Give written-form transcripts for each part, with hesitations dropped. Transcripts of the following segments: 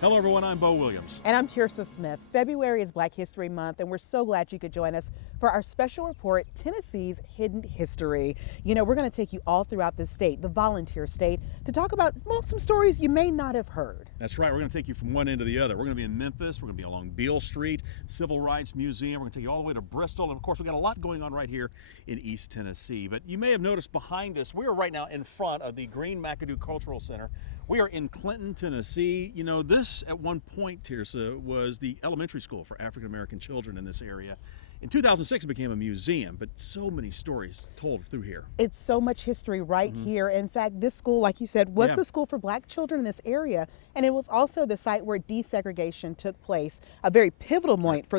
Hello everyone, I'm Bo Williams. And I'm Tirsa Smith. February is Black History Month, and we're so glad you could join us for our special report, Tennessee's Hidden History. You know, we're going to take you all throughout the state, the volunteer state, to talk about, well, some stories you may not have heard. That's right, we're going to take you from one end to the other. We're going to be in Memphis, we're going to be along Beale Street, Civil Rights Museum, we're going to take you all the way to Bristol, and of course we've got a lot going on right here in East Tennessee. But you may have noticed behind us, we are right now in front of the Green McAdoo Cultural Center. We are in Clinton, Tennessee. You know, this at one point, Tirsa, was the elementary school for African American children in this area. In 2006, it became a museum, but so many stories told through here. It's so much history right here. In fact, this school, like you said, was the school for black children in this area, and it was also the site where desegregation took place, a very pivotal point for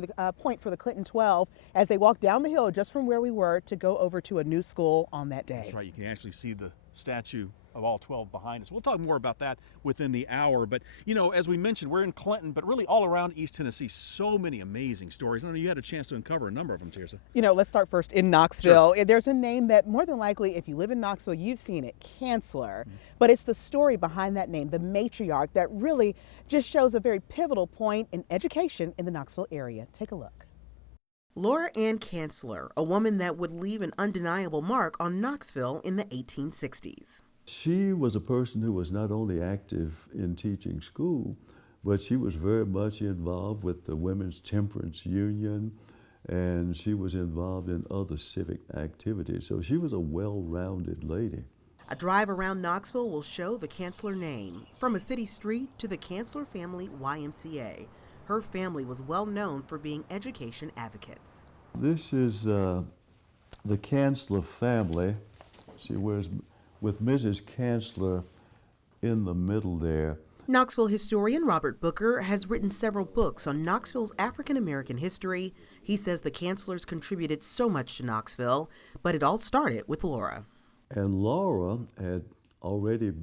the Clinton 12 as they walked down the hill just from where we were to go over to a new school on that day. That's right, you can actually see the statue of all 12 behind us. We'll talk more about that within the hour, but you know, as we mentioned, we're in Clinton, but really all around East Tennessee, so many amazing stories. I know you had a chance to uncover a number of them, Tirsa. You know, let's start first in Knoxville. Sure. There's a name that more than likely, if you live in Knoxville, you've seen it, Chancellor. But it's the story behind that name, the matriarch, that really just shows a very pivotal point in education in the Knoxville area. Take a look. Laura Ann Chancellor, a woman that would leave an undeniable mark on Knoxville in the 1860s. She was a person who was not only active in teaching school, but she was very much involved with the Women's Temperance Union, and she was involved in other civic activities. So she was a well-rounded lady. A drive around Knoxville will show the Chancellor name, from a city street to the Chancellor family YMCA. Her family was well known for being education advocates. This is the Chancellor family. She was with Mrs. Chancellor in the middle there. Knoxville historian Robert Booker has written several books on Knoxville's African American history. He says the Chancellors contributed so much to Knoxville, but it all started with Laura. And Laura had already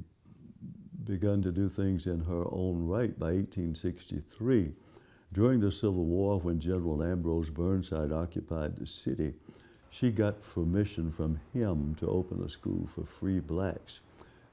begun to do things in her own right by 1863. During the Civil War, when General Ambrose Burnside occupied the city, she got permission from him to open a school for free blacks,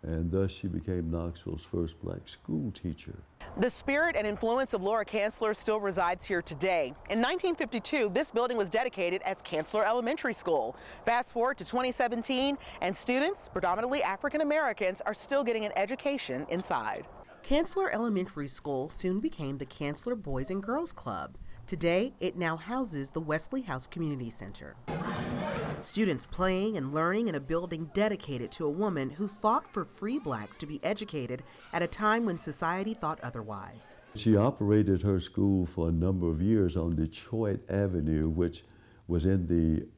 and thus she became Knoxville's first black school teacher. The spirit and influence of Laura Chancellor still resides here today. In 1952, this building was dedicated as Chancellor Elementary School. Fast forward to 2017, and students, predominantly African Americans, are still getting an education inside. Chancellor Elementary School soon became the Chancellor Boys and Girls Club. Today, it now houses the Wesley House Community Center. Students playing and learning in a building dedicated to a woman who fought for free blacks to be educated at a time when society thought otherwise. She operated her school for a number of years on Detroit Avenue, which was in the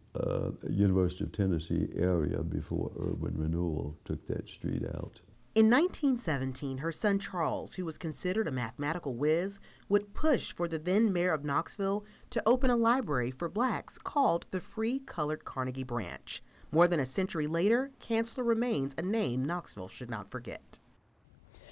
University of Tennessee area before urban renewal took that street out. In 1917, her son Charles, who was considered a mathematical whiz, would push for the then mayor of Knoxville to open a library for blacks called the Free Colored Carnegie Branch. More than a century later, Chancellor remains a name Knoxville should not forget.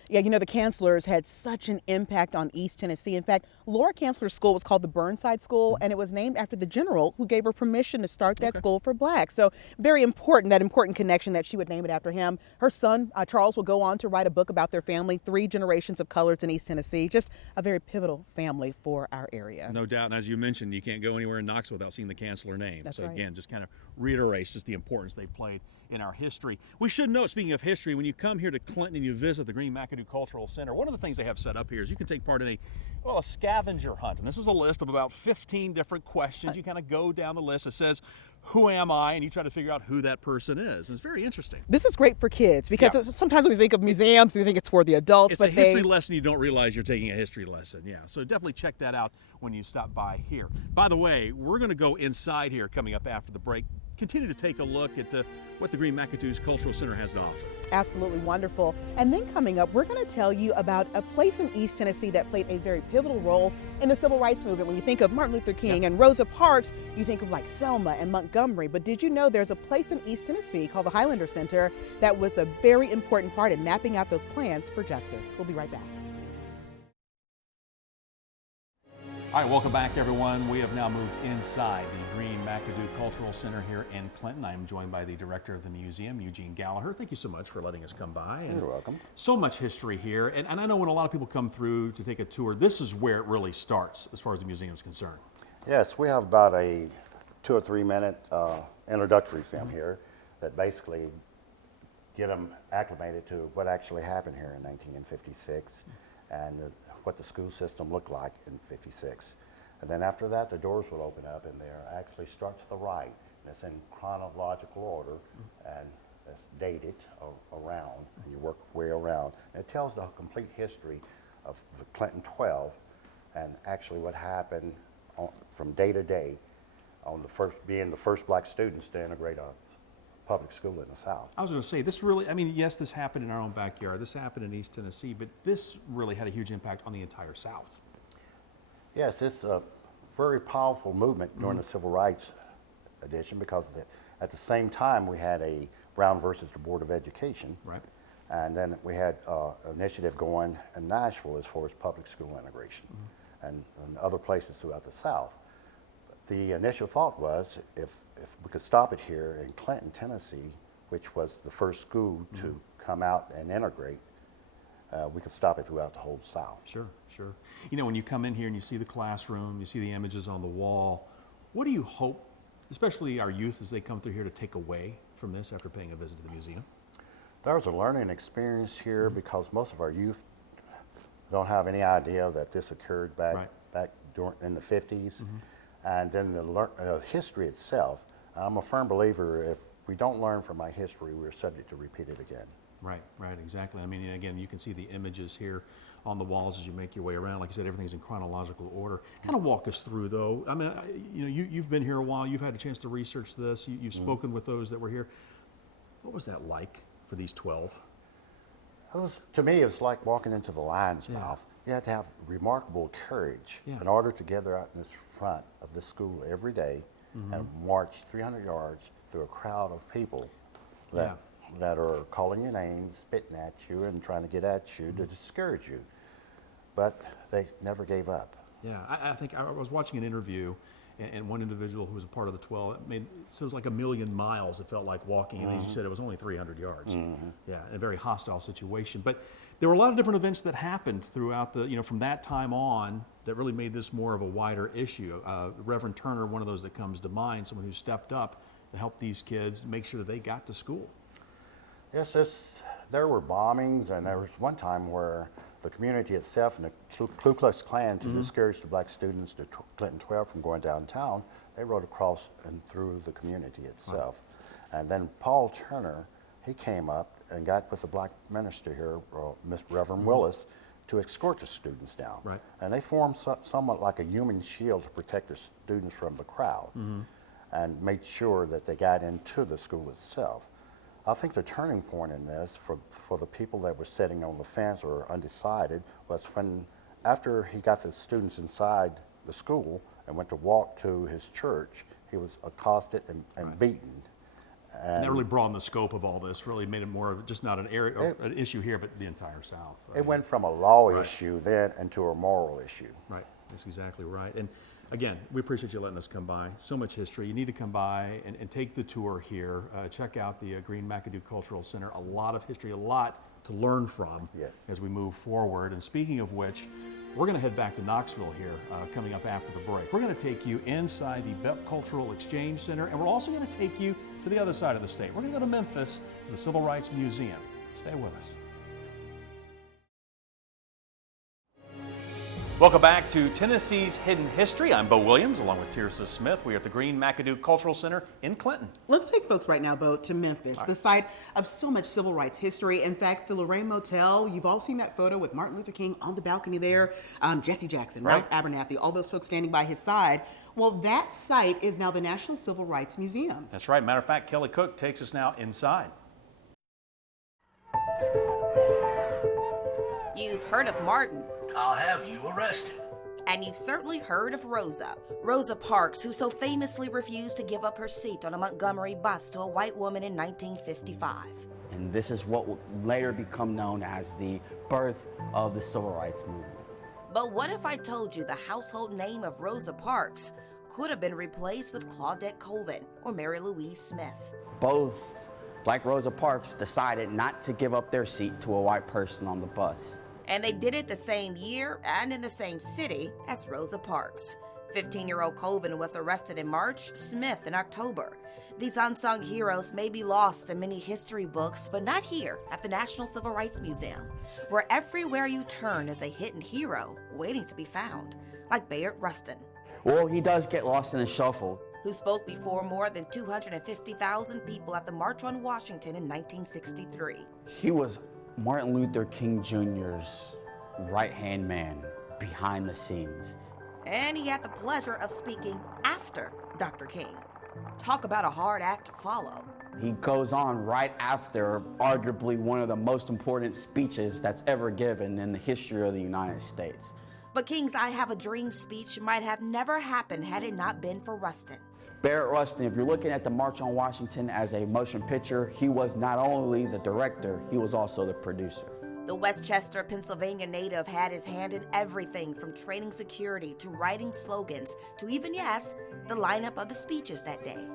Yeah, you know, the Chancellors had such an impact on East Tennessee. In fact, Laura Chancellor's school was called the Burnside School, and it was named after the general who gave her permission to start that school for blacks. So very important, that important connection that she would name it after him. Her son, Charles, will go on to write a book about their family, 3 generations of coloreds in East Tennessee. Just a very pivotal family for our area. No doubt, and as you mentioned, you can't go anywhere in Knoxville without seeing the Chancellor name. That's so right. Again, just kind of reiterates just the importance they played in our history. We should note, speaking of history, when you come here to Clinton and you visit the Green McAdoo Cultural Center, one of the things they have set up here is you can take part in a scavenger hunt. And this is a list of about 15 different questions. You kind of go down the list. It says, who am I? And you try to figure out who that person is. And it's very interesting. This is great for kids because sometimes when we think of museums, we think it's for the adults. It's a history lesson. You don't realize you're taking a history lesson. Yeah, so definitely check that out when you stop by here. By the way, we're going to go inside here coming up after the break. Continue to take a look at what the Green McAdoo's Cultural Center has to offer. Absolutely wonderful. And then coming up, we're going to tell you about a place in East Tennessee that played a very pivotal role in the Civil Rights Movement. When you think of Martin Luther King and Rosa Parks, you think of like Selma and Montgomery. But did you know there's a place in East Tennessee called the Highlander Center that was a very important part in mapping out those plans for justice? We'll be right back. All right, welcome back, everyone. We have now moved inside the Green McAdoo Cultural Center here in Clinton. I am joined by the director of the museum, Eugene Gallagher. Thank you so much for letting us come by. And you're welcome. So much history here, and I know when a lot of people come through to take a tour, this is where it really starts as far as the museum is concerned. Yes, we have about a 2 or 3 minute introductory film here that basically get them acclimated to what actually happened here in 1956 and what the school system looked like in '56. And then after that, the doors will open up and they're actually start to the right. And it's in chronological order and it's dated around, and you work your way around. And it tells the complete history of the Clinton 12 and actually what happened from day to day on being the first black students to integrate a public school in the South. I was going to say, this really, I mean, yes, this happened in our own backyard. This happened in East Tennessee, but this really had a huge impact on the entire South. Yes, it's a very powerful movement during the Civil Rights edition because at the same time we had a Brown versus the Board of Education. Right. And then we had an initiative going in Nashville as far as public school integration and other places throughout the South. The initial thought was if we could stop it here in Clinton, Tennessee, which was the first school to come out and integrate, we could stop it throughout the whole South. Sure, sure. You know, when you come in here and you see the classroom, you see the images on the wall, what do you hope, especially our youth as they come through here, to take away from this after paying a visit to the museum? There was a learning experience here because most of our youth don't have any idea that this occurred back in the 50s. And then the history itself, I'm a firm believer if we don't learn from our history, we're subject to repeat it again. Right, right, exactly. I mean, again, you can see the images here on the walls as you make your way around. Like I said, everything's in chronological order. Kind of walk us through, though. I mean, you know, you've been here a while. You've had a chance to research this. You've spoken with those that were here. What was that like for these 12? To me, it was like walking into the lion's mouth. You had to have remarkable courage in order to gather out in this front of the school every day and march 300 yards through a crowd of people that are calling your name, spitting at you, and trying to get at you to discourage you. But they never gave up. Yeah, I think I was watching an interview, and one individual who was a part of the 12, it was like 1,000,000 miles it felt like walking, and he said it was only 300 yards. Yeah, a very hostile situation. But there were a lot of different events that happened throughout from that time on that really made this more of a wider issue. Reverend Turner, one of those that comes to mind, someone who stepped up to help these kids make sure that they got to school. Yes, there were bombings, and there was one time where the community itself and the Ku Klux Klan, to discourage the black students, the Clinton 12, from going downtown, they rode across and through the community itself. And then Paul Turner, he came up and got with the black minister here, Reverend Willis, to escort the students down. Right. And they formed somewhat like a human shield to protect the students from the crowd and made sure that they got into the school itself. I think the turning point in this for the people that were sitting on the fence or undecided was when, after he got the students inside the school and went to walk to his church, he was accosted and beaten. And that really broadened the scope of all this, really made it more of just not an area, or an issue here, but the entire South. It went from a law issue then into a moral issue. Right, that's exactly right. And again, we appreciate you letting us come by. So much history. You need to come by and take the tour here. Check out the Green McAdoo Cultural Center. A lot of history, a lot to learn from as we move forward. And speaking of which, we're going to head back to Knoxville here coming up after the break. We're going to take you inside the Beck Cultural Exchange Center, and we're also going to take you to the other side of the state. We're going to go to Memphis, to the Civil Rights Museum. Stay with us. Welcome back to Tennessee's Hidden History. I'm Bo Williams, along with Tirsa Smith. We are at the Green McAdoo Cultural Center in Clinton. Let's take folks right now, Bo, to Memphis, the site of so much civil rights history. In fact, the Lorraine Motel, you've all seen that photo with Martin Luther King on the balcony there, Jesse Jackson, Ralph Abernathy, all those folks standing by his side. Well, that site is now the National Civil Rights Museum. That's right. Matter of fact, Kelly Cook takes us now inside. You've heard of Martin. I'll have you arrested. And you've certainly heard of Rosa Parks, who so famously refused to give up her seat on a Montgomery bus to a white woman in 1955. And this is what would later become known as the birth of the Civil Rights Movement. But what if I told you the household name of Rosa Parks could have been replaced with Claudette Colvin or Mary Louise Smith? Both, like Rosa Parks, decided not to give up their seat to a white person on the bus. And they did it the same year and in the same city as Rosa Parks. 15-year-old Colvin was arrested in March, Smith in October. These unsung heroes may be lost in many history books, but not here at the National Civil Rights Museum, where everywhere you turn is a hidden hero waiting to be found, like Bayard Rustin. Well, he does get lost in the shuffle. Who spoke before more than 250,000 people at the March on Washington in 1963. He was Martin Luther King Jr.'s right-hand man behind the scenes. And he had the pleasure of speaking after Dr. King. Talk about a hard act to follow. He goes on right after arguably one of the most important speeches that's ever given in the history of the United States. But King's I Have a Dream speech might have never happened had it not been for Rustin. Bayard Rustin, if you're looking at the March on Washington as a motion picture, he was not only the director, he was also the producer. The Westchester, Pennsylvania native had his hand in everything from training security to writing slogans to even, yes, the lineup of the speeches that day.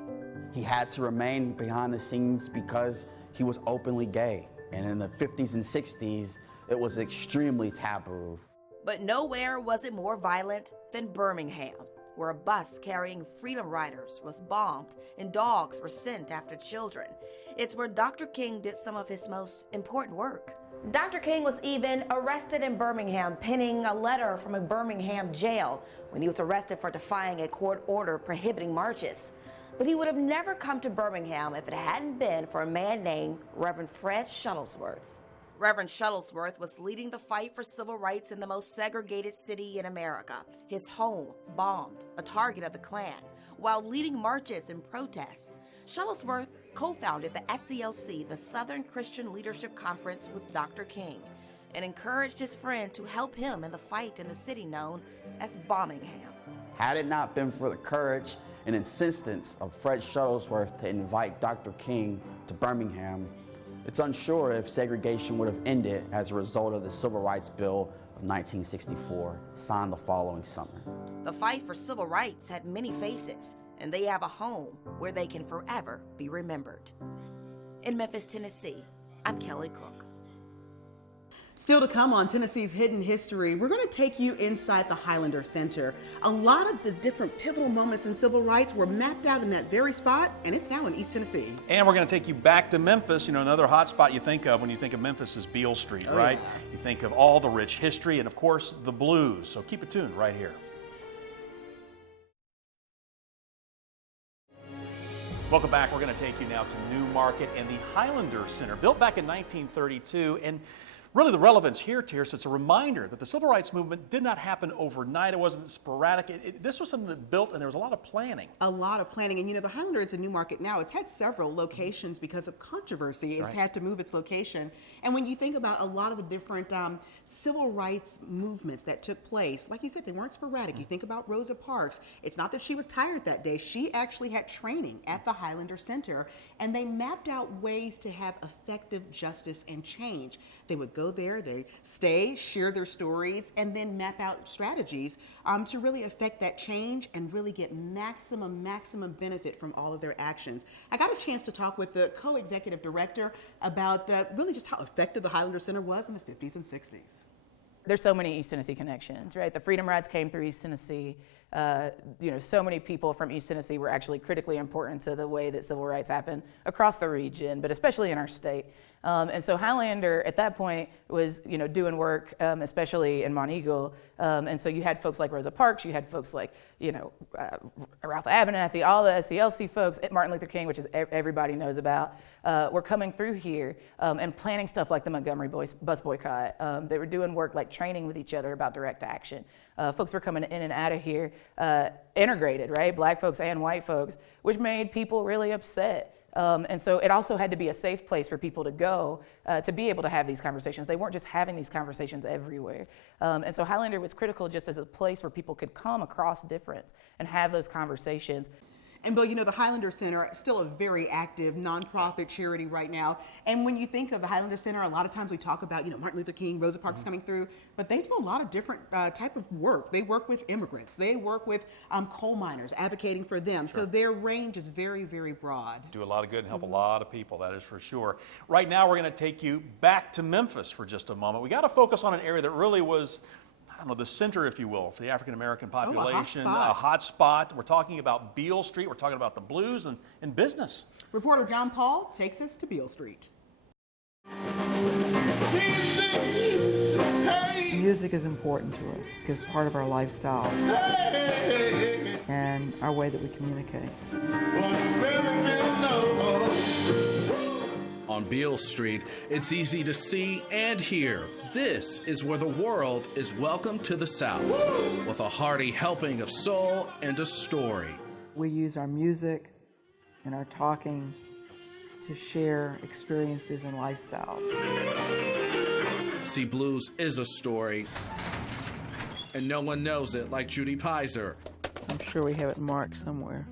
He had to remain behind the scenes because he was openly gay. And in the 50s and 60s, it was extremely taboo. But nowhere was it more violent than Birmingham, where a bus carrying Freedom Riders was bombed and dogs were sent after children. It's where Dr. King did some of his most important work. Dr. King was even arrested in Birmingham, penning a letter from a Birmingham jail when he was arrested for defying a court order prohibiting marches. But he would have never come to Birmingham if it hadn't been for a man named Reverend Fred Shuttlesworth. Reverend Shuttlesworth was leading the fight for civil rights in the most segregated city in America. His home bombed, a target of the Klan, while leading marches and protests. Shuttlesworth co-founded the SCLC, the Southern Christian Leadership Conference, with Dr. King, and encouraged his friend to help him in the fight in the city known as Birmingham. Had it not been for the courage and insistence of Fred Shuttlesworth to invite Dr. King to Birmingham, it's unsure if segregation would have ended as a result of the Civil Rights Bill of 1964, signed the following summer. The fight for civil rights had many faces, and they have a home where they can forever be remembered. In Memphis, Tennessee, I'm Kelly Cook. Still to come on Tennessee's Hidden History, we're going to take you inside the Highlander Center. A lot of the different pivotal moments in civil rights were mapped out in that very spot, and it's now in East Tennessee. And we're going to take you back to Memphis. You know, another hot spot you think of when you think of Memphis is Beale Street, right? Yeah. You think of all the rich history and, of course, the blues. So keep it tuned right here. Welcome back. We're going to take you now to New Market and the Highlander Center, built back in 1932. And really the relevance here, Tierce, it's a reminder that the civil rights movement did not happen overnight. It wasn't sporadic. This was something that built, and there was a lot of planning. A lot of planning. And you know, the Highlander is a New Market now. It's had several locations because of controversy. It's had to move its location. And when you think about a lot of the different civil rights movements that took place, like you said, they weren't sporadic. You think about Rosa Parks. It's not that she was tired that day. She actually had training at the Highlander Center, and they mapped out ways to have effective justice and change. They would go there, they stay, share their stories, and then map out strategies to really affect that change and really get maximum benefit from all of their actions. I got a chance to talk with the co-executive director about really just how effective the Highlander Center was in the 50s and 60s. There's so many East Tennessee connections, right? The Freedom Rides came through East Tennessee. So many people from East Tennessee were actually critically important to the way that civil rights happened across the region, but especially in our state. And so Highlander at that point was, doing work, especially in Monteagle. And so you had folks like Rosa Parks, you had folks like, Ralph Abernathy, all the SCLC folks, Martin Luther King, which is everybody knows about, were coming through here and planning stuff like the Montgomery bus boycott. They were doing work like training with each other about direct action. Folks were coming in and out of here integrated, right? Black folks and white folks, which made people really upset. And so it also had to be a safe place for people to go to be able to have these conversations. They weren't just having these conversations everywhere. And so Highlander was critical just as a place where people could come across difference and have those conversations. And Bill, you know, the Highlander Center is still a very active nonprofit charity right now. And when you think of the Highlander Center, a lot of times we talk about, you know, Martin Luther King, Rosa Parks coming through, but they do a lot of different type of work. They work with immigrants. They work with coal miners, advocating for them. So their range is very, very broad. Do a lot of good and help a lot of people, that is for sure. Right now, we're going to take you back to Memphis for just a moment. We got to focus on an area that really was, I don't know, the center, if you will, for the African-American population. A hot spot. We're talking about Beale Street. We're talking about the blues and business. Reporter John Paul takes us to Beale Street. Music is important to us because it's part of our lifestyle and our way that we communicate. On Beale Street, it's easy to see and hear. This is where the world is welcome to the South, with a hearty helping of soul and a story. We use our music and our talking to share experiences and lifestyles. See, blues is a story, and no one knows it like Judy Pizer. I'm sure we have it marked somewhere.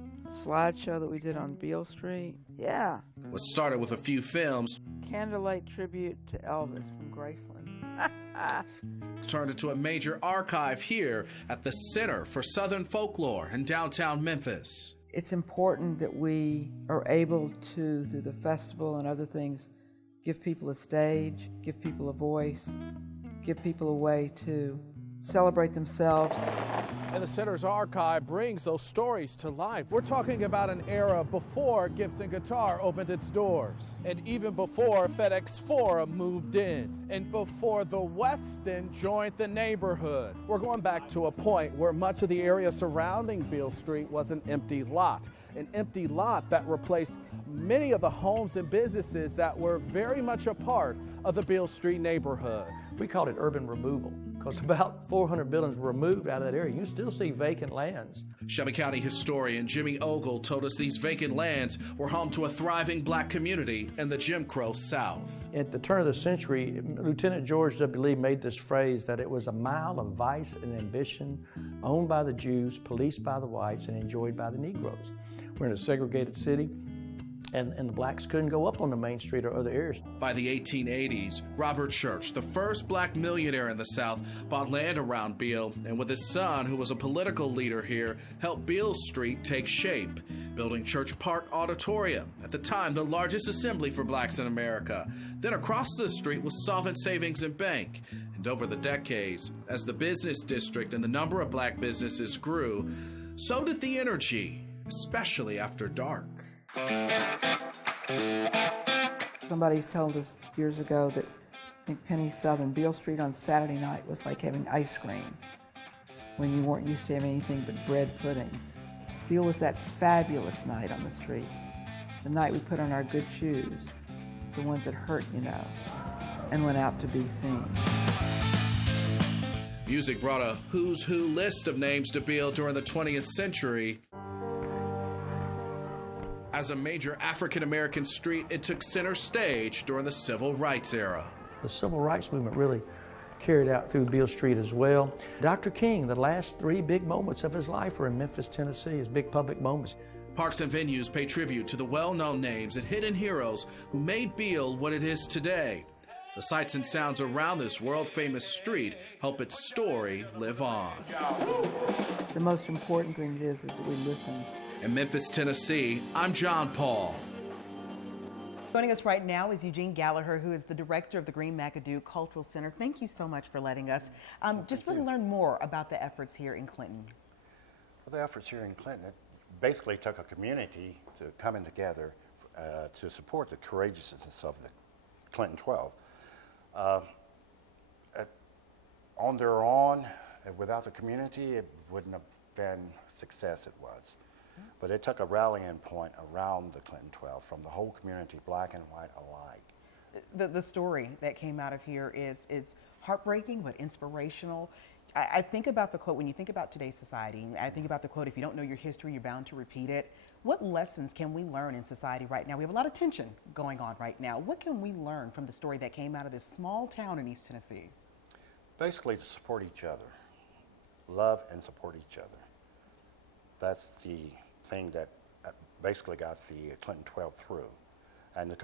Slideshow that we did on Beale Street. Yeah. What started with a few films Candlelight tribute to Elvis from Graceland. turned into a major archive here at the Center for Southern Folklore in downtown Memphis. It's important that we are able to, through the festival and other things, give people a stage, give people a voice, give people a way to celebrate themselves. And the Center's archive brings those stories to life. We're talking about an era before Gibson Guitar opened its doors, and even before FedEx Forum moved in, and before the West End joined the neighborhood. We're going back to a point where much of the area surrounding Beale Street was an empty lot that replaced many of the homes and businesses that were very much a part of the Beale Street neighborhood. We called it urban removal because about 400 buildings were removed out of that area. You still see vacant lands. Shelby County historian Jimmy Ogle told us these vacant lands were home to a thriving black community in the Jim Crow South. At the turn of the century, Lieutenant George W. Lee made this phrase that it was a mile of vice and ambition owned by the Jews, policed by the whites, and enjoyed by the Negroes. We're in a segregated city, and the blacks couldn't go up on the main street or other areas. By the 1880s, Robert Church, the first black millionaire in the South, bought land around Beale, and with his son, who was a political leader here, helped Beale Street take shape, building Church Park Auditorium, at the time the largest assembly for blacks in America. Then across the street was Solvent Savings and Bank. And over the decades, as the business district and the number of black businesses grew, so did the energy, especially after dark. Somebody told us years ago that I think Penny Southern Beale Street on Saturday night was like having ice cream when you weren't used to having anything but bread pudding. Beale was that fabulous night on the street, the night we put on our good shoes, the ones that hurt, you know, and went out to be seen. Music brought a who's who list of names to Beale during the 20th century. As a major African-American street, it took center stage during the Civil Rights era. The Civil Rights movement really carried out through Beale Street as well. Dr. King, the last 3 big moments of his life were in Memphis, Tennessee, his big public moments. Parks and venues pay tribute to the well-known names and hidden heroes who made Beale what it is today. The sights and sounds around this world-famous street help its story live on. The most important thing is that we listen. In Memphis, Tennessee, I'm John Paul. Joining us right now is Eugene Gallagher, who is the director of the Green McAdoo Cultural Center. Thank you so much for letting us just really learn more about the efforts here in Clinton. Well, the efforts here in Clinton, it basically took a community to coming together to support the courageousness of the Clinton 12. On their own, without the community, it wouldn't have been success it was. But it took a rallying point around the Clinton 12 from the whole community, black and white alike. The story that came out of here is heartbreaking but inspirational. I think about the quote, when you think about today's society, I think about the quote, if you don't know your history, you're bound to repeat it. What lessons can we learn in society right now? We have a lot of tension going on right now. What can we learn from the story that came out of this small town in East Tennessee? Basically to support each other, love and support each other. That's the thing that basically got the Clinton 12 through. And the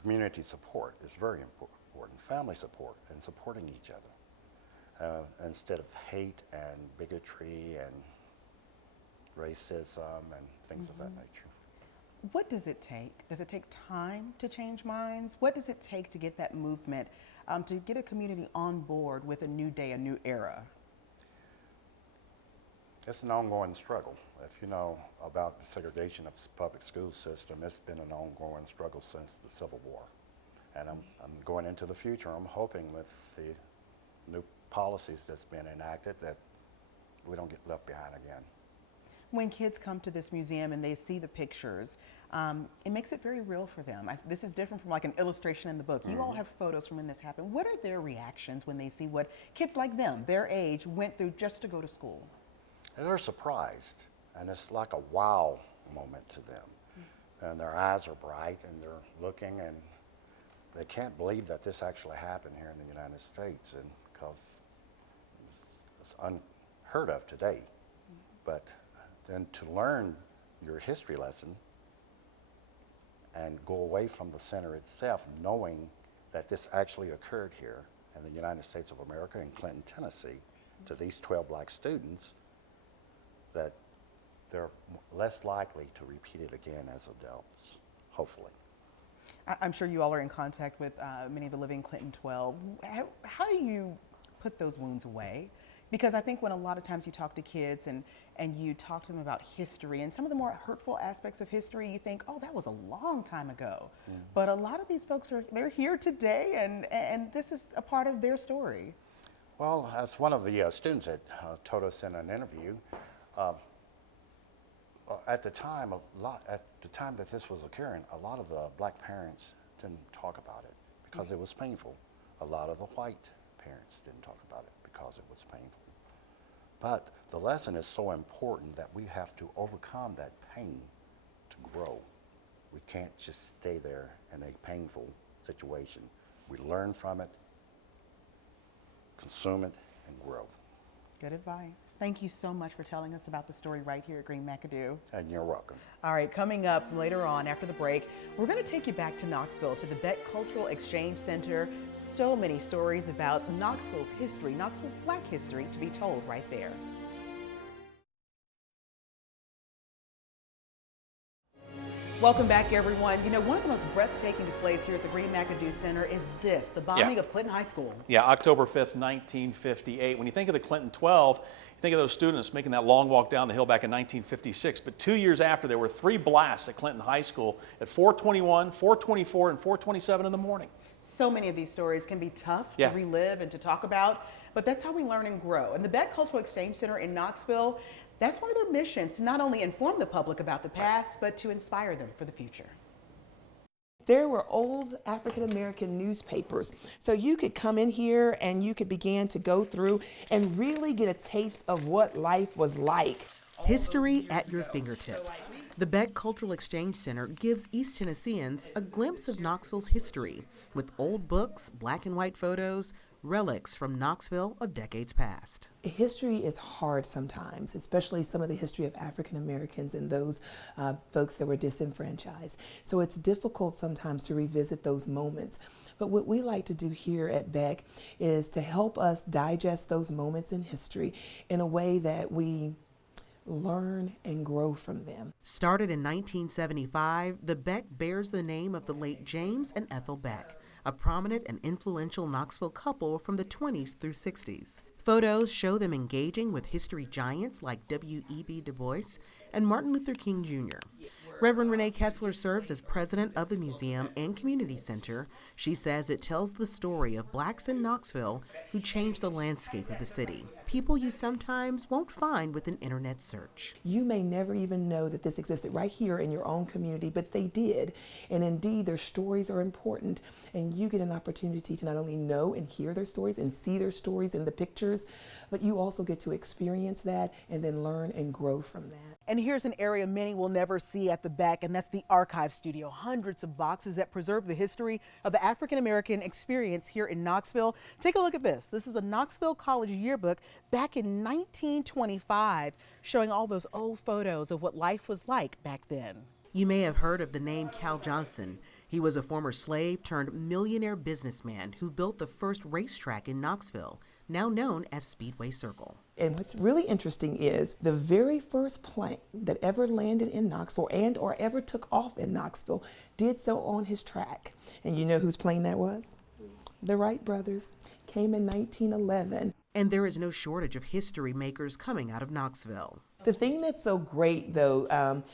community support is very important, family support and supporting each other instead of hate and bigotry and racism and things of that nature. What does it take? Does it take time to change minds? What does it take to get that movement, to get a community on board with a new day, a new era? It's an ongoing struggle. If you know about the segregation of the public school system, it's been an ongoing struggle since the Civil War. And I'm going into the future, I'm hoping with the new policies that's been enacted that we don't get left behind again. When kids come to this museum and they see the pictures, it makes it very real for them. This is different from like an illustration in the book. You all have photos from when this happened. What are their reactions when they see what kids like them, their age, went through just to go to school? And they're surprised, and it's like a wow moment to them. And their eyes are bright, and they're looking, and they can't believe that this actually happened here in the United States, and because it's unheard of today. But then to learn your history lesson and go away from the center itself, knowing that this actually occurred here in the United States of America in Clinton, Tennessee, to these 12 black students, that they're less likely to repeat it again as adults, hopefully. I'm sure you all are in contact with many of the living Clinton 12. How do you put those wounds away? Because I think when a lot of times you talk to kids and you talk to them about history and some of the more hurtful aspects of history, you think, oh, that was a long time ago. But a lot of these folks they're here today, and this is a part of their story. Well, as one of the students that told us in an interview, at the time that this was occurring, a lot of the black parents didn't talk about it because it was painful. A lot of the white parents didn't talk about it because it was painful. But the lesson is so important that we have to overcome that pain to grow. We can't just stay there in a painful situation. We learn from it, consume it, and grow. Good advice. Thank you so much for telling us about the story right here at Green McAdoo. And you're welcome. All right, coming up later on after the break, we're going to take you back to Knoxville, to the Beck Cultural Exchange Center. So many stories about Knoxville's history, Knoxville's black history, to be told right there. Welcome back, everyone. You know, one of the most breathtaking displays here at the Green McAdoo Center is this, the bombing of Clinton High School. Yeah, October 5th, 1958. When you think of the Clinton 12, you think of those students making that long walk down the hill back in 1956. But 2 years after, there were 3 blasts at Clinton High School at 4:21, 4:24, and 4:27 in the morning. So many of these stories can be tough to relive and to talk about, but that's how we learn and grow. And the Beck Cultural Exchange Center in Knoxville, that's one of their missions, to not only inform the public about the past, but to inspire them for the future. There were old African American newspapers. So you could come in here and you could begin to go through and really get a taste of what life was like. History at your fingertips. The Beck Cultural Exchange Center gives East Tennesseans a glimpse of Knoxville's history with old books, black and white photos, relics from Knoxville of decades past. History is hard sometimes, especially some of the history of African Americans and those folks that were disenfranchised. So it's difficult sometimes to revisit those moments. But what we like to do here at Beck is to help us digest those moments in history in a way that we learn and grow from them. Started in 1975, the Beck bears the name of the late James and Ethel Beck, a prominent and influential Knoxville couple from the 20s through 60s. Photos show them engaging with history giants like W.E.B. Du Bois and Martin Luther King Jr. Reverend Renee Kessler serves as president of the museum and community center. She says it tells the story of blacks in Knoxville who changed the landscape of the city. People you sometimes won't find with an internet search. You may never even know that this existed right here in your own community, but they did. And indeed, their stories are important. And you get an opportunity to not only know and hear their stories and see their stories in the pictures, but you also get to experience that and then learn and grow from that. And here's an area many will never see at the the Beck, and that's the archive studio. Hundreds of boxes that preserve the history of the African American experience here in Knoxville. Take a look at this. This is a Knoxville College yearbook back in 1925, showing all those old photos of what life was like back then. You may have heard of the name Cal Johnson. He was a former slave turned millionaire businessman who built the first racetrack in Knoxville, now known as Speedway Circle. And what's really interesting is the very first plane that ever landed in Knoxville and or ever took off in Knoxville did so on his track. And you know whose plane that was? The Wright brothers. Came in 1911. And there is no shortage of history makers coming out of Knoxville. The thing that's so great, though,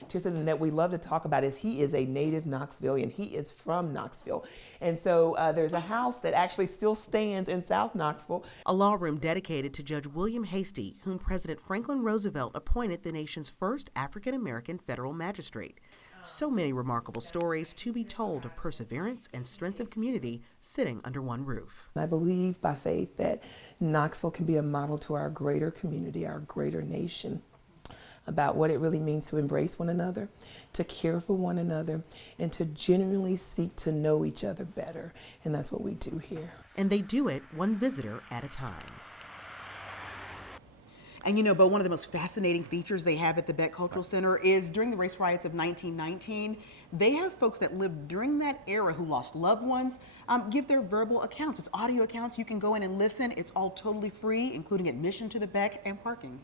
Tirson, that we love to talk about is he is a native Knoxvillian. He is from Knoxville. And so there's a house that actually still stands in South Knoxville. A law room dedicated to Judge William Hastie, whom President Franklin Roosevelt appointed the nation's first African-American federal magistrate. So many remarkable stories to be told of perseverance and strength of community sitting under one roof. I believe by faith that Knoxville can be a model to our greater community, our greater nation, about what it really means to embrace one another, to care for one another, and to genuinely seek to know each other better. And that's what we do here. And they do it one visitor at a time. And you know, but one of the most fascinating features they have at the Beck Cultural Center is during the race riots of 1919, they have folks that lived during that era who lost loved ones give their verbal accounts. It's audio accounts. You can go in and listen. It's all totally free, including admission to the Beck and parking.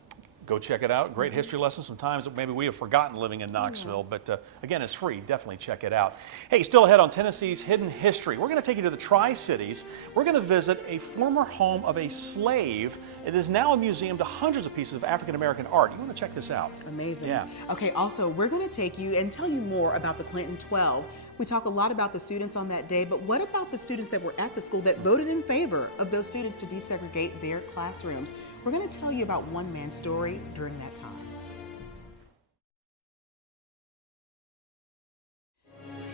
Go check it out. Great history lesson. Sometimes that maybe we have forgotten living in Knoxville, but again, it's free. Definitely check it out. Hey, still ahead on Tennessee's Hidden History. We're going to take you to the Tri-Cities. We're going to visit a former home of a slave. It is now a museum to hundreds of pieces of African-American art. You want to check this out. Amazing. Yeah. Okay, also, we're going to take you and tell you more about the Clinton 12. We talk a lot about the students on that day, but what about the students that were at the school that voted in favor of those students to desegregate their classrooms? We're going to tell you about one man's story during that time.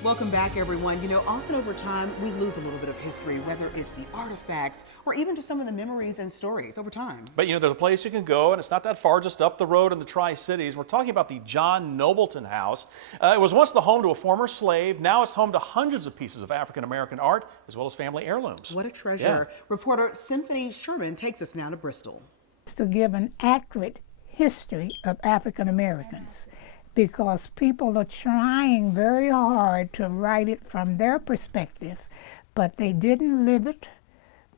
Welcome back, everyone. You know, often over time, we lose a little bit of history, whether it's the artifacts or even just some of the memories and stories over time. But you know, there's a place you can go, and it's not that far, just up the road in the Tri-Cities. We're talking about the John Nobleton House. It was once the home to a former slave. Now it's home to hundreds of pieces of African-American art, as well as family heirlooms. What a treasure. Yeah. Reporter Symphony Sherman takes us now to Bristol. To give an accurate history of African Americans, because people are trying very hard to write it from their perspective, but they didn't live it,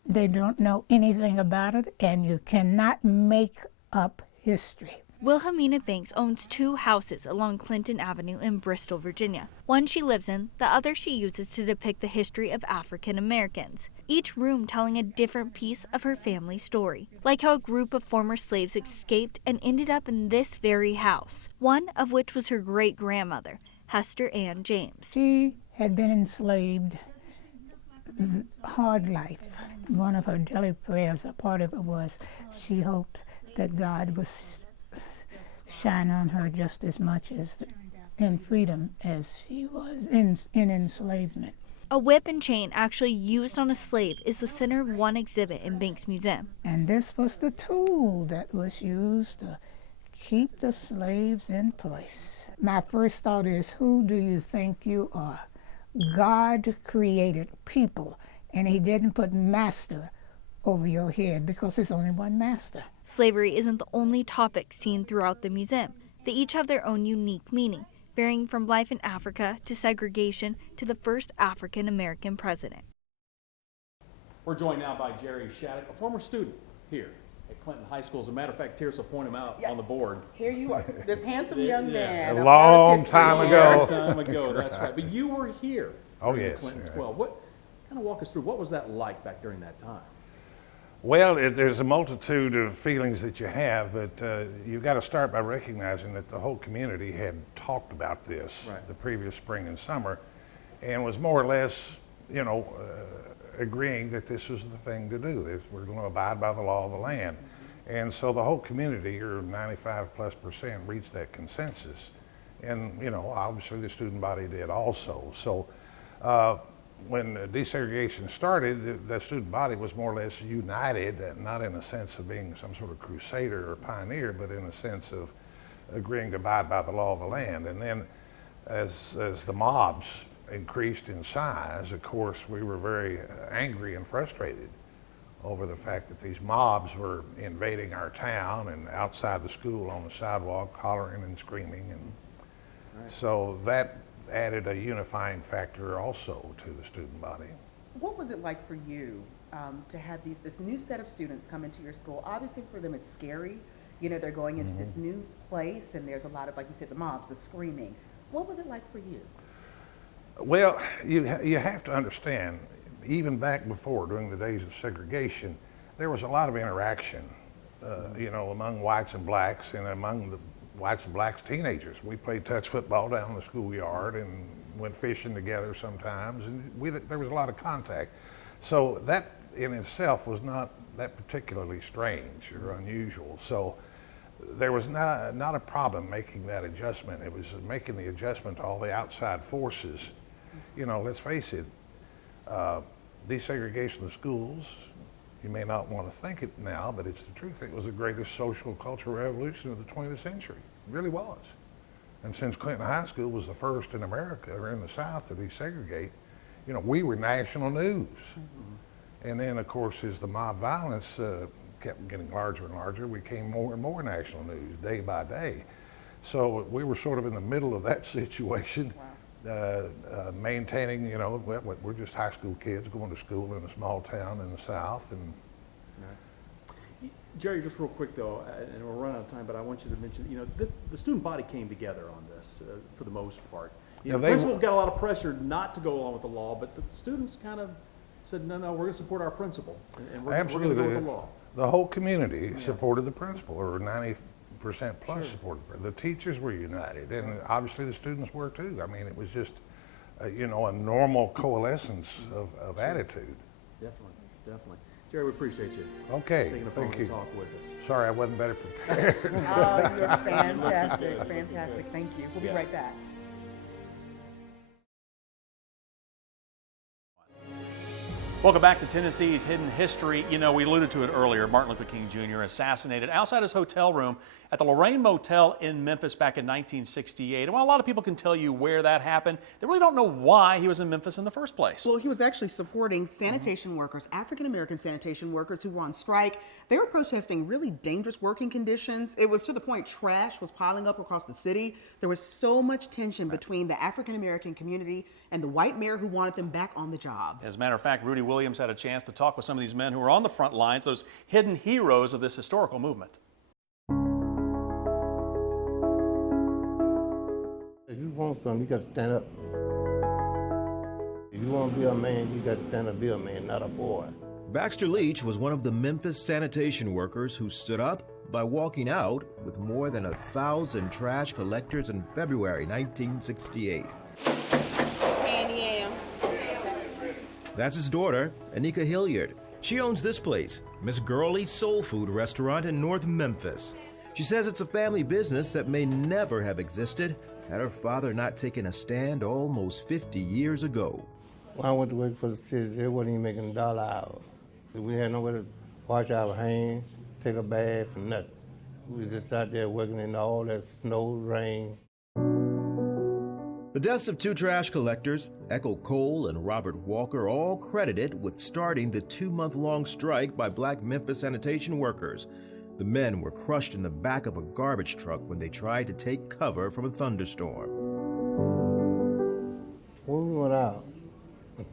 they don't know anything about it, and you cannot make up history. Wilhelmina Banks owns 2 houses along Clinton Avenue in Bristol, Virginia. One she lives in, the other she uses to depict the history of African Americans, each room telling a different piece of her family story, like how a group of former slaves escaped and ended up in this very house, one of which was her great-grandmother, Hester Ann James. She had been enslaved, hard life. One of her daily prayers, a part of it was she hoped that God was shine on her just as much as in freedom as she was in enslavement. A whip and chain actually used on a slave is the center of one exhibit in Banks Museum. And this was the tool that was used to keep the slaves in place. My first thought is, who do you think you are? God created people, and he didn't put master over your head because there's only one master. Slavery isn't the only topic seen throughout the museum. They each have their own unique meaning, varying from life in Africa to segregation to the first African American president. We're joined now by Jerry Shattuck, a former student here at Clinton High School. As a matter of fact, Tirsa pointed him out on the board. Here you are, this handsome young man. A long time ago. That's right. But you were here. Oh, yes. Clinton 12. What kind of walk us through? What was that like back during that time? Well, there's a multitude of feelings that you have, but you've got to start by recognizing that the whole community had talked about this the previous spring and summer, and was more or less, agreeing that this was the thing to do. We're going to abide by the law of the land. And so the whole community, or 95+%, reached that consensus. And, obviously the student body did also. So when desegregation started, the student body was more or less united, not in a sense of being some sort of crusader or pioneer, but in a sense of agreeing to abide by the law of the land. And then as the mobs increased in size, of course, we were very angry and frustrated over the fact that these mobs were invading our town and outside the school on the sidewalk, hollering and screaming. And so that added a unifying factor also to the student body. What was it like for you to have this new set of students come into your school? Obviously for them it's scary. You know, they're going into this new place and there's a lot of, like you said, the mobs, the screaming. What was it like for you? Well, you have to understand, even back before, during the days of segregation, there was a lot of interaction, you know, among whites and blacks and among the whites and blacks teenagers. We played touch football down in the schoolyard and went fishing together sometimes, and there was a lot of contact. So that in itself was not that particularly strange or unusual. So there was not a problem making that adjustment. It was making the adjustment to all the outside forces. You know, let's face it, desegregation of schools, you may not want to think it now, but it's the truth. It was the greatest social cultural revolution of the 20th century. It really was. And since Clinton High School was the first in America or in the South to desegregate, you know, we were national news. And then, of course, as the mob violence kept getting larger and larger, we became more and more national news day by day. So we were sort of in the middle of that situation. Wow. Maintaining, you know, we're just high school kids going to school in a small town in the South. And Jerry, just real quick though, and we're running out of time, but I want you to mention, you know, the student body came together on this for the most part. You know, the principal got a lot of pressure not to go along with the law, but the students kind of said, no, we're going to support our principal, and we're going to go with the law. The whole community supported the principal, or 90% plus supported. The teachers were united, and obviously the students were too. I mean, it was just, you know, a normal coalescence of attitude. Definitely. Jerry, we appreciate you. Okay, taking the phone thank you. to talk with us. Sorry, I wasn't better prepared. Oh, you're fantastic, fantastic. Thank you. We'll be right back. Welcome back to Tennessee's Hidden History. You know, we alluded to it earlier. Martin Luther King Jr. assassinated outside his hotel room at the Lorraine Motel in Memphis back in 1968. And while a lot of people can tell you where that happened, they really don't know why he was in Memphis in the first place. Well, he was actually supporting sanitation workers, African-American sanitation workers who were on strike. They were protesting really dangerous working conditions. It was to the point trash was piling up across the city. There was so much tension between the African-American community and the white mayor who wanted them back on the job. As a matter of fact, Rudy Williams had a chance to talk with some of these men who were on the front lines, those hidden heroes of this historical movement. If you want something, you got to stand up. If you want to be a man, you got to stand up and be a man, not a boy. Baxter Leach was one of the Memphis sanitation workers who stood up by walking out with more than 1,000 trash collectors in February 1968. That's his daughter, Anika Hilliard. She owns this place, Miss Girlie's Soul Food Restaurant in North Memphis. She says it's a family business that may never have existed had her father not taken a stand almost 50 years ago. When I went to work for the city, they wasn't even making $1 an hour. We had nowhere to wash our hands, take a bath, and nothing. We was just out there working in all that snow, rain. The deaths of two trash collectors, Echo Cole and Robert Walker, all credited with starting the 2-month-long strike by black Memphis sanitation workers. The men were crushed in the back of a garbage truck when they tried to take cover from a thunderstorm. When we went out,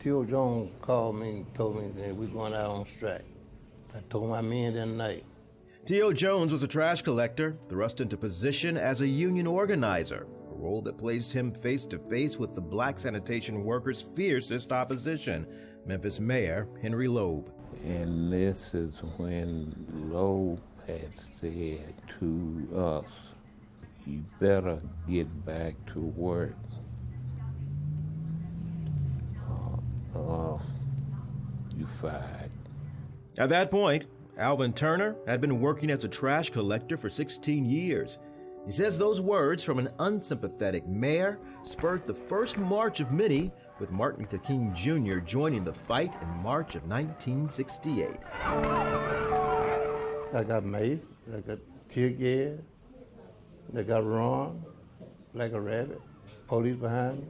Theo Jones called me and told me that we were going out on strike. I told my men that night. Theo Jones was a trash collector, thrust into position as a union organizer, a role that placed him face to face with the black sanitation workers' fiercest opposition, Memphis Mayor Henry Loeb. And this is when Loeb had said to us, you better get back to work. You fired. At that point, Alvin Turner had been working as a trash collector for 16 years. He says those words from an unsympathetic mayor spurred the first march of many, with Martin Luther King Jr. joining the fight in March of 1968. I got mace, I got tear gas, I got run like a rabbit. Police behind me.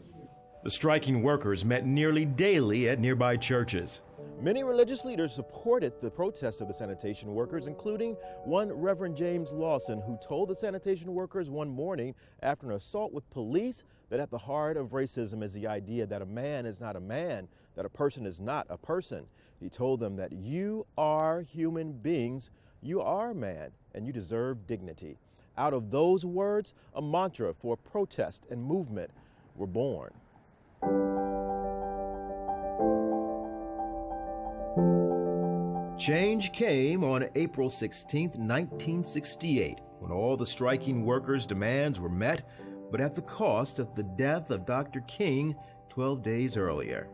The striking workers met nearly daily at nearby churches. Many religious leaders supported the protests of the sanitation workers, including one Reverend James Lawson, who told the sanitation workers one morning after an assault with police that at the heart of racism is the idea that a man is not a man, that a person is not a person. He told them that you are human beings, you are a man, and you deserve dignity. Out of those words, a mantra for protest and movement were born. Change came on April 16, 1968, when all the striking workers' demands were met, but at the cost of the death of Dr. King 12 days earlier.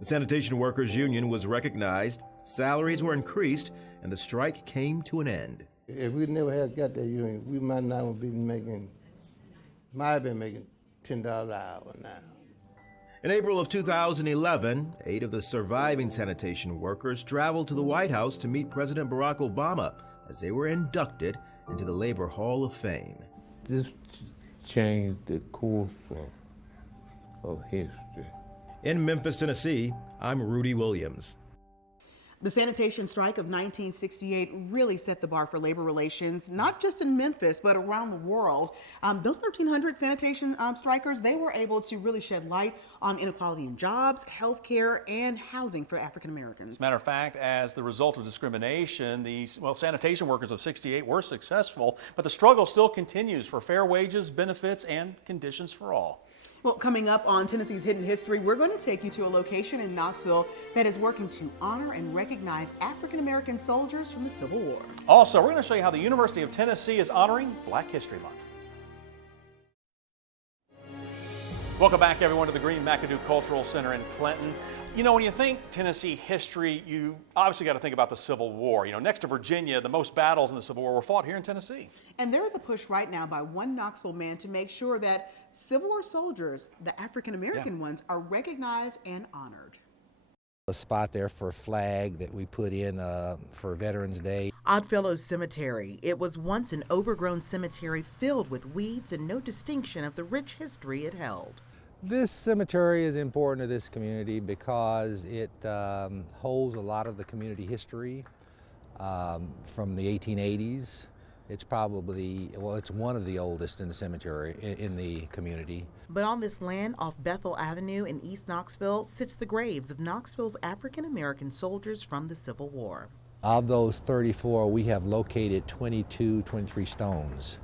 The Sanitation Workers Union was recognized, salaries were increased, and the strike came to an end. If we never had got that union, we might not have been might have been making $10 an hour now. In April of 2011, 8 of the surviving sanitation workers traveled to the White House to meet President Barack Obama as they were inducted into the Labor Hall of Fame. This changed the course of history. In Memphis, Tennessee, I'm Rudy Williams. The sanitation strike of 1968 really set the bar for labor relations, not just in Memphis, but around the world. Those 1,300 sanitation strikers, they were able to really shed light on inequality in jobs, healthcare, and housing for African Americans. As a matter of fact, as the result of discrimination, the sanitation workers of 68 were successful, but the struggle still continues for fair wages, benefits, and conditions for all. Well, coming up on Tennessee's Hidden History, we're going to take you to a location in Knoxville that is working to honor and recognize African American soldiers from the Civil War. Also, we're going to show you how the University of Tennessee is honoring Black History Month. Welcome back, everyone, to the Green McAdoo Cultural Center in Clinton. You know, when you think Tennessee history, you obviously got to think about the Civil War. You know, next to Virginia, the most battles in the Civil War were fought here in Tennessee. And there is a push right now by one Knoxville man to make sure that Civil War soldiers, the African American ones, are recognized and honored. A spot there for a flag that we put in for Veterans Day. Oddfellows Cemetery. It was once an overgrown cemetery filled with weeds and no distinction of the rich history it held. This cemetery is important to this community because it holds a lot of the community history from the 1880s. It's probably, well, it's one of the oldest in the cemetery in the community. But on this land off Bethel Avenue in East Knoxville sits the graves of Knoxville's African American soldiers from the Civil War. Of those 34, we have located 23 stones,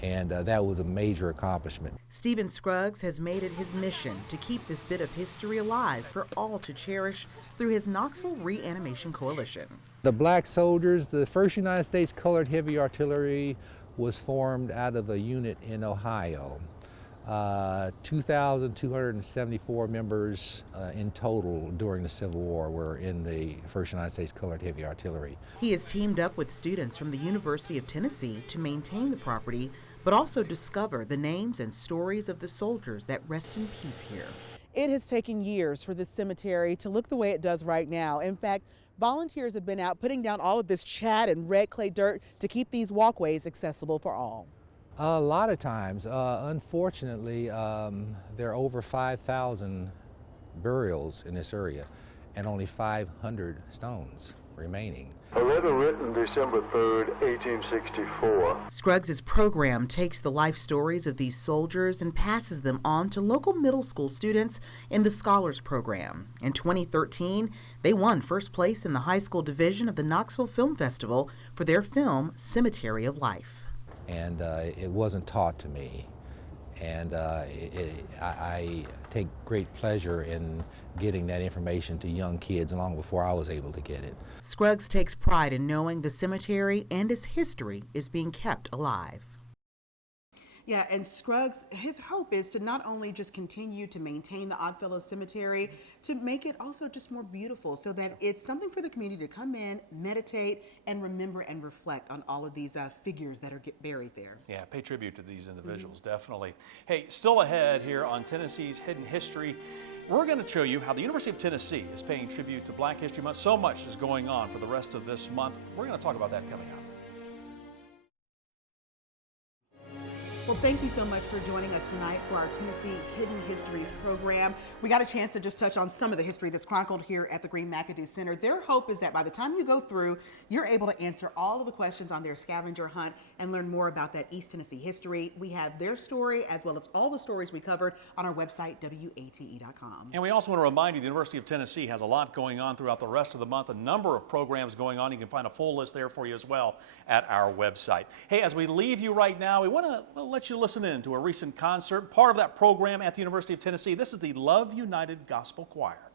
and that was a major accomplishment. Stephen Scruggs has made it his mission to keep this bit of history alive for all to cherish through his Knoxville Reanimation Coalition. The black soldiers, the 1st United States Colored Heavy Artillery was formed out of a unit in Ohio. 2,274 members in total during the Civil War were in the 1st United States Colored Heavy Artillery. He has teamed up with students from the University of Tennessee to maintain the property, but also discover the names and stories of the soldiers that rest in peace here. It has taken years for this cemetery to look the way it does right now. In fact, volunteers have been out putting down all of this chat and red clay dirt to keep these walkways accessible for all. A lot of times, unfortunately, there are over 5,000 burials in this area and only 500 stones remaining. A letter written December 3rd, 1864. Scruggs' program takes the life stories of these soldiers and passes them on to local middle school students in the Scholars Program. In 2013, they won first place in the high school division of the Knoxville Film Festival for their film, Cemetery of Life. And it wasn't taught to me. And I take great pleasure in getting that information to young kids long before I was able to get it. Scruggs takes pride in knowing the cemetery and its history is being kept alive. Yeah, and Scruggs, his hope is to not only just continue to maintain the Oddfellows Cemetery, to make it also just more beautiful so that it's something for the community to come in, meditate, and remember and reflect on all of these figures that are buried there. Yeah, pay tribute to these individuals, definitely. Hey, still ahead here on Tennessee's Hidden History, we're going to show you how the University of Tennessee is paying tribute to Black History Month. So much is going on for the rest of this month. We're going to talk about that coming up. Well, thank you so much for joining us tonight for our Tennessee Hidden Histories program. We got a chance to just touch on some of the history that's chronicled here at the Green McAdoo Center. Their hope is that by the time you go through, you're able to answer all of the questions on their scavenger hunt and learn more about that East Tennessee history. We have their story as well as all the stories we covered on our website, WATE.com. And we also want to remind you the University of Tennessee has a lot going on throughout the rest of the month, a number of programs going on. You can find a full list there for you as well at our website. Hey, as we leave you right now, we want to let you listen in to a recent concert, part of that program at the University of Tennessee. This is the Love United Gospel Choir.